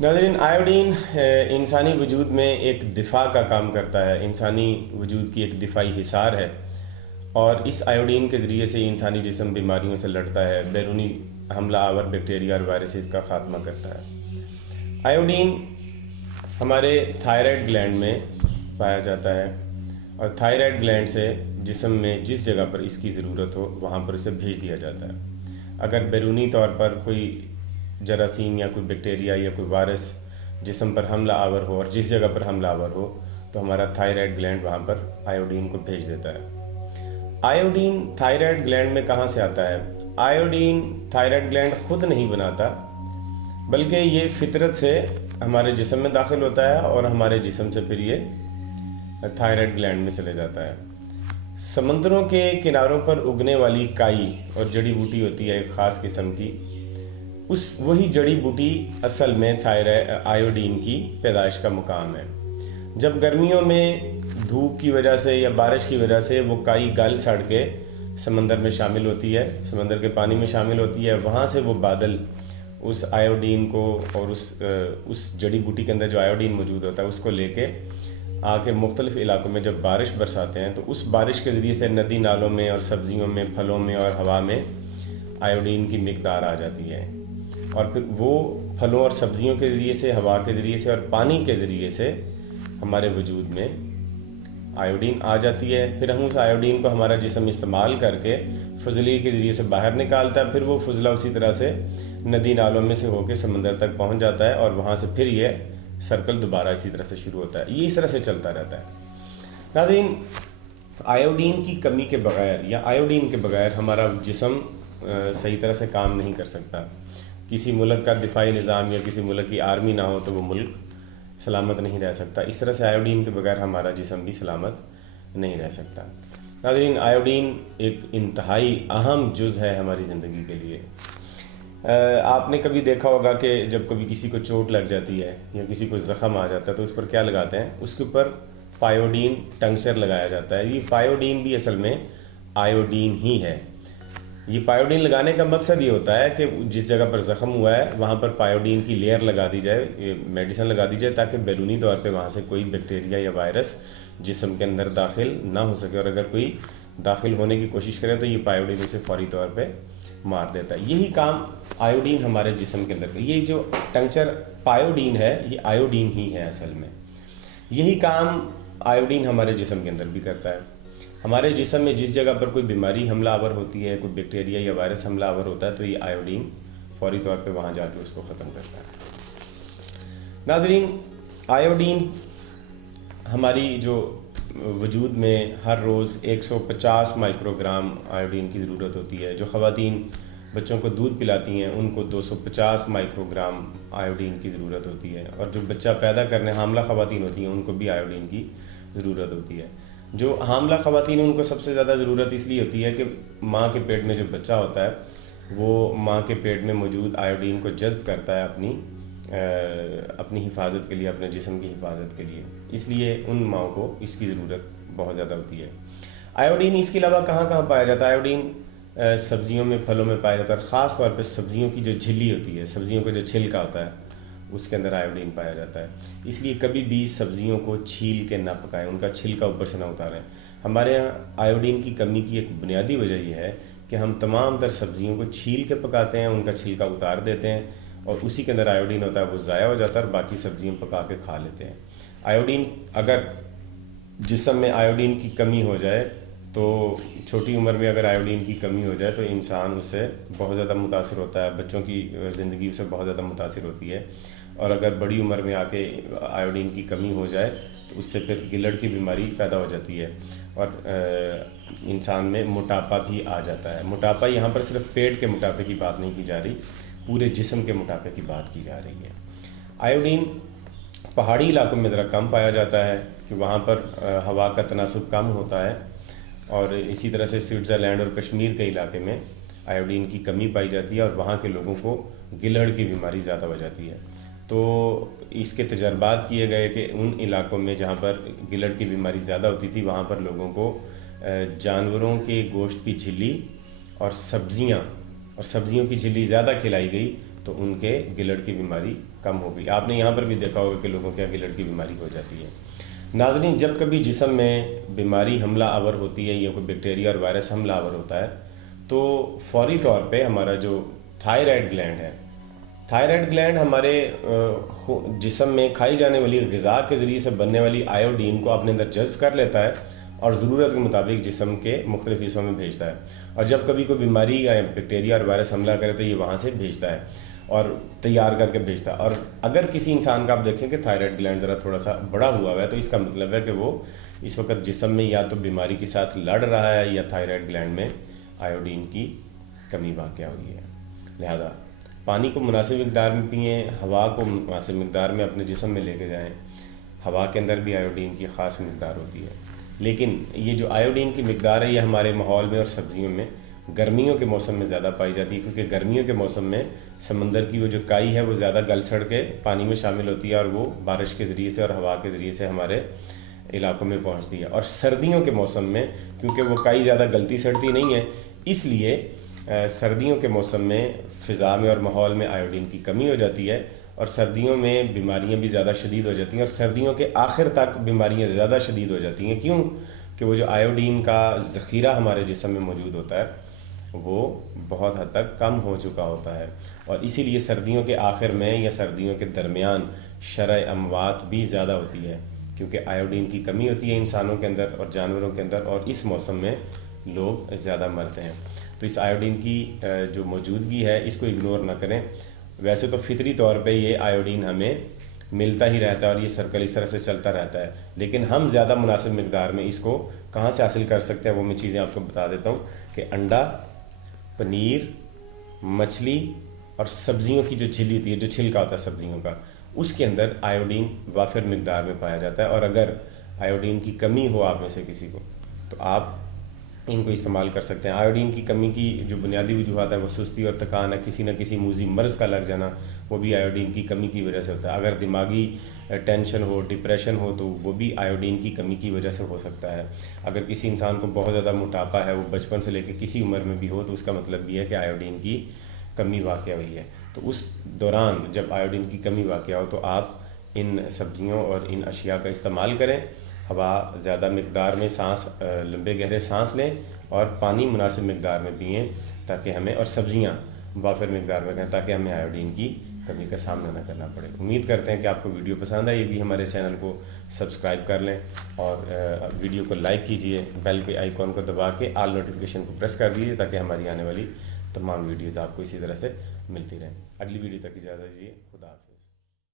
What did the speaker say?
नाज़रीन, आयोडीन इंसानी वजूद में एक दिफा का काम करता है, इंसानी वजूद की एक दिफाई हिसार है। और इस आयोडीन के ज़रिए से इंसानी जिस्म बीमारियों से लड़ता है, बैरूनी हमला आवर बैक्टीरिया और वायरसेस का ख़ात्मा करता है। आयोडीन हमारे थायराइड ग्लैंड में पाया जाता है और थायराइड ग्लैंड से जिस्म में जिस जगह पर इसकी ज़रूरत हो वहाँ पर इसे भेज दिया जाता है। अगर बैरूनी तौर पर कोई जरासीम या कोई बैक्टीरिया या कोई वायरस जिस्म पर हमला आवर हो और जिस जगह पर हमला आवर हो तो हमारा थायराइड ग्लैंड वहाँ पर आयोडीन को भेज देता है। आयोडीन थायराइड ग्लैंड में कहाँ से आता है? आयोडीन थायराइड ग्लैंड खुद नहीं बनाता, बल्कि ये फितरत से हमारे जिस्म में दाखिल होता है और हमारे जिस्म से फिर ये थायराइड ग्लैंड में चले जाता है। समंदरों के किनारों पर उगने वाली काई और जड़ी बूटी होती है एक ख़ास किस्म की, उस वही जड़ी बूटी असल में थायराइड आयोडीन की पैदाइश का मुकाम है। जब गर्मियों में धूप की वजह से या बारिश की वजह से वो काई गल सड़ के समंदर में शामिल होती है, समंदर के पानी में शामिल होती है, वहाँ से वो बादल उस आयोडीन को और उस जड़ी बूटी के अंदर जो आयोडीन मौजूद होता है उसको लेके आके मुख्तलिफ़ इलाकों में जब बारिश बरसाते हैं तो उस बारिश के ज़रिए से नदी नालों में और सब्ज़ियों में, फलों में और हवा में आयोडीन की मिकदार आ जाती है। और फिर वो फलों और सब्ज़ियों के ज़रिए से, हवा के ज़रिए से और पानी के ज़रिए से हमारे वजूद में आयोडीन आ जाती है। फिर हम उस आयोडीन को हमारा जिस्म इस्तेमाल करके फजली के ज़रिए से बाहर निकालता है। फिर वो फजला उसी तरह से नदी नालों में से होकर समंदर तक पहुंच जाता है और वहाँ से फिर ये सर्कल दोबारा इसी तरह से शुरू होता है। ये इस तरह से चलता रहता है। नाज़रीन, आयोडीन की कमी के बग़ैर या आयोडीन के बग़ैर हमारा जिस्म सही तरह से काम नहीं कर सकता। किसी मुल्क का दिफाई निज़ाम या किसी मुल्क की आर्मी ना हो तो वो मुल्क सलामत नहीं रह सकता। इस तरह से आयोडीन के बगैर हमारा जिस्म भी सलामत नहीं रह सकता। नाज़रीन, आयोडीन एक इंतहाई अहम जुज़ है हमारी ज़िंदगी के लिए। आपने कभी देखा होगा कि जब कभी किसी को चोट लग जाती है या किसी को ज़ख़म आ जाता है तो उस पर क्या लगाते हैं? उसके ऊपर पायोडीन टंक्चर लगाया जाता है। ये पायोडीन भी असल में आयोडीन ही है। ये पायोडीन लगाने का मकसद ये होता है कि जिस जगह पर ज़ख़म हुआ है वहाँ पर पायोडीन की लेयर लगा दी जाए, ये मेडिसिन लगा दी जाए, ताकि बैरूनी तौर पे वहाँ से कोई बैक्टीरिया या वायरस जिस्म के अंदर दाखिल ना हो सके। और अगर कोई दाखिल होने की कोशिश करे तो ये पायोडीन उसे फौरी तौर पे मार देता है। यही काम आयोडीन हमारे जिस्म के अंदर, ये जो टंक्चर पायोडीन है ये आयोडीन ही है असल में। यही काम आयोडीन हमारे जिस्म के अंदर भी करता है। हमारे जिस्म में जिस जगह पर कोई बीमारी हमलावर होती है, कोई बैक्टीरिया या वायरस हमलावर होता है तो ये आयोडीन फौरी तौर पे वहाँ जाके उसको ख़त्म करता है। नाज़रीन, आयोडीन हमारी जो वजूद में हर रोज़ 150 माइक्रोग्राम आयोडीन की ज़रूरत होती है। जो ख़वातीन बच्चों को दूध पिलाती हैं उनको 250 माइक्रोग्राम आयोडीन की ज़रूरत होती है। और जो बच्चा पैदा करने हामला ख़वातीन होती हैं उनको भी आयोडीन की ज़रूरत होती है। जो हामला ख़वातीन उनको सबसे ज़्यादा ज़रूरत इसलिए होती है कि माँ के पेट में जो बच्चा होता है वो माँ के पेट में मौजूद आयोडीन को जज़्ब करता है अपनी हिफाजत के लिए, अपने जिस्म की हिफाजत के लिए। इसलिए उन माँ को इसकी ज़रूरत बहुत ज़्यादा होती है। आयोडीन इसके अलावा कहाँ कहाँ पाया जाता है? आयोडीन सब्ज़ियों में, फलों में पाया जाता है। ख़ास तौर पर सब्ज़ियों की जो झिल्ली होती है, सब्ज़ियों का जो छिलका होता है उसके अंदर आयोडीन पाया जाता है। इसलिए कभी भी सब्ज़ियों को छील के ना पकाएं, उनका छिलका ऊपर से ना उतारें। हमारे यहाँ आयोडीन की कमी की एक बुनियादी वजह यह है कि हम तमाम तर सब्ज़ियों को छील के पकाते हैं, उनका छिलका उतार देते हैं और उसी के अंदर आयोडीन होता है, वो ज़ाया हो जाता है और बाकी सब्ज़ियाँ पका के खा लेते हैं। आयोडीन, अगर जिस्म में आयोडीन की कमी हो जाए तो छोटी उम्र में अगर आयोडीन की कमी हो जाए तो इंसान उससे बहुत ज़्यादा मुतासिर होता है, बच्चों की ज़िंदगी उससे बहुत ज़्यादा मुतासिर होती है। और अगर बड़ी उम्र में आके आयोडीन की कमी हो जाए तो उससे फिर गिलड़ की बीमारी पैदा हो जाती है और इंसान में मोटापा भी आ जाता है। मोटापा यहाँ पर सिर्फ पेट के मोटापे की बात नहीं की जा रही, पूरे जिस्म के मोटापे की बात की जा रही है। आयोडीन पहाड़ी इलाकों में ज़रा कम पाया जाता है कि वहाँ पर हवा का तनासुब कम होता है और इसी तरह से स्विट्ज़रलैंड और कश्मीर के इलाके में आयोडीन की कमी पाई जाती है और वहाँ के लोगों को गिलहड़ की बीमारी ज़्यादा हो जाती है। तो इसके तजर्बात किए गए कि उन इलाकों में जहाँ पर गिलहड़ की बीमारी ज़्यादा होती थी वहाँ पर लोगों को जानवरों के गोश्त की झिल्ली और सब्ज़ियों की झिल्ली ज़्यादा खिलाई गई تو ان کے گلڑ کی بیماری کم ہوگی۔ آپ نے یہاں پر بھی دیکھا ہوگا کہ لوگوں کے گلڑ کی بیماری ہو جاتی ہے۔ ناظرین، جب کبھی جسم میں بیماری حملہ آور ہوتی ہے یا کوئی بیکٹیریا اور وائرس حملہ آور ہوتا ہے تو فوری طور پہ ہمارا جو تھائرائڈ گلینڈ ہے، تھائرائڈ گلینڈ ہمارے جسم میں کھائی جانے والی غذا کے ذریعے سے بننے والی آیوڈین کو اپنے اندر جذب کر لیتا ہے اور ضرورت کے مطابق جسم کے مختلف حصوں میں بھیجتا ہے، اور جب کبھی کوئی بیماری یا بیکٹیریا اور وائرس حملہ کرے تو یہ وہاں سے بھیجتا ہے اور تیار کر کے بھیجتا ہے۔ اور اگر کسی انسان کا آپ دیکھیں کہ تھائرائڈ گلینڈ ذرا تھوڑا سا بڑا ہوا ہے تو اس کا مطلب ہے کہ وہ اس وقت جسم میں یا تو بیماری کے ساتھ لڑ رہا ہے یا تھائرائڈ گلینڈ میں آیوڈین کی کمی واقع ہوئی ہے۔ لہذا پانی کو مناسب مقدار میں پئیں، ہوا کو مناسب مقدار میں اپنے جسم میں لے کے جائیں۔ ہوا کے اندر بھی آیوڈین کی خاص مقدار ہوتی ہے، لیکن یہ جو آیوڈین کی مقدار ہے یہ ہمارے ماحول میں اور سبزیوں میں گرمیوں کے موسم میں زیادہ پائی جاتی ہے، کیونکہ گرمیوں کے موسم میں سمندر کی وہ جو کائی ہے وہ زیادہ گل سڑ کے پانی میں شامل ہوتی ہے اور وہ بارش کے ذریعے سے اور ہوا کے ذریعے سے ہمارے علاقوں میں پہنچتی ہے۔ اور سردیوں کے موسم میں کیونکہ وہ کائی زیادہ گلتی سڑتی نہیں ہے، اس لیے سردیوں کے موسم میں فضا میں اور ماحول میں آیوڈین کی کمی ہو جاتی ہے، اور سردیوں میں بیماریاں بھی زیادہ شدید ہو جاتی ہیں، اور سردیوں کے آخر تک بیماریاں زیادہ شدید ہو جاتی ہیں۔ کیوں؟ کہ وہ جو آیوڈین کا ذخیرہ ہمارے جسم میں موجود ہوتا ہے وہ بہت حد تک کم ہو چکا ہوتا ہے، اور اسی لیے سردیوں کے آخر میں یا سردیوں کے درمیان شرح اموات بھی زیادہ ہوتی ہے، کیونکہ آیوڈین کی کمی ہوتی ہے انسانوں کے اندر اور جانوروں کے اندر، اور اس موسم میں لوگ زیادہ مرتے ہیں۔ تو اس آیوڈین کی جو موجودگی ہے اس کو اگنور نہ کریں۔ ویسے تو فطری طور پہ یہ آیوڈین ہمیں ملتا ہی رہتا ہے اور یہ سرکل اس طرح سے چلتا رہتا ہے، لیکن ہم زیادہ مناسب مقدار میں اس کو کہاں سے حاصل کر سکتے ہیں وہ میں چیزیں آپ کو بتا دیتا ہوں کہ انڈا، پنیر، مچھلی اور سبزیوں کی جو چھلی ہوتی ہے، جو چھلکا ہوتا ہے سبزیوں کا، اس کے اندر آیوڈین وافر مقدار میں پایا جاتا ہے، اور اگر آیوڈین کی کمی ہو آپ میں سے کسی کو تو آپ ان کو استعمال کر سکتے ہیں۔ آیوڈین کی کمی کی جو بنیادی وجوہات ہے وہ سستی اور تھکان ہے، کسی نہ کسی موذی مرض کا لگ جانا وہ بھی آیوڈین کی کمی کی وجہ سے ہوتا ہے۔ اگر دماغی ٹینشن ہو، ڈپریشن ہو تو وہ بھی آیوڈین کی کمی کی وجہ سے ہو سکتا ہے۔ اگر کسی انسان کو بہت زیادہ موٹاپا ہے، وہ بچپن سے لے کے کسی عمر میں بھی ہو، تو اس کا مطلب یہ ہے کہ آیوڈین کی کمی واقع ہوئی ہے۔ تو اس دوران جب آیوڈین کی کمی واقع ہو تو آپ ان سبزیوں اور ان اشیاء کا استعمال کریں، ہوا زیادہ مقدار میں لمبے گہرے سانس لیں، اور پانی مناسب مقدار میں پئیں تاکہ ہمیں، اور سبزیاں وافر مقدار میں کھائیں تاکہ ہمیں آیوڈین کی کمی کا سامنا نہ کرنا پڑے۔ امید کرتے ہیں کہ آپ کو ویڈیو پسند آئی بھی، ہمارے چینل کو سبسکرائب کر لیں اور ویڈیو کو لائک کیجئے، بیل کے آئیکن کو دبا کے آل نوٹیفیکیشن کو پریس کر دیجئے تاکہ ہماری آنے والی تمام ویڈیوز آپ کو اسی طرح سے ملتی رہیں۔ اگلی ویڈیو تک اجازت دیجیے، خدا حافظ۔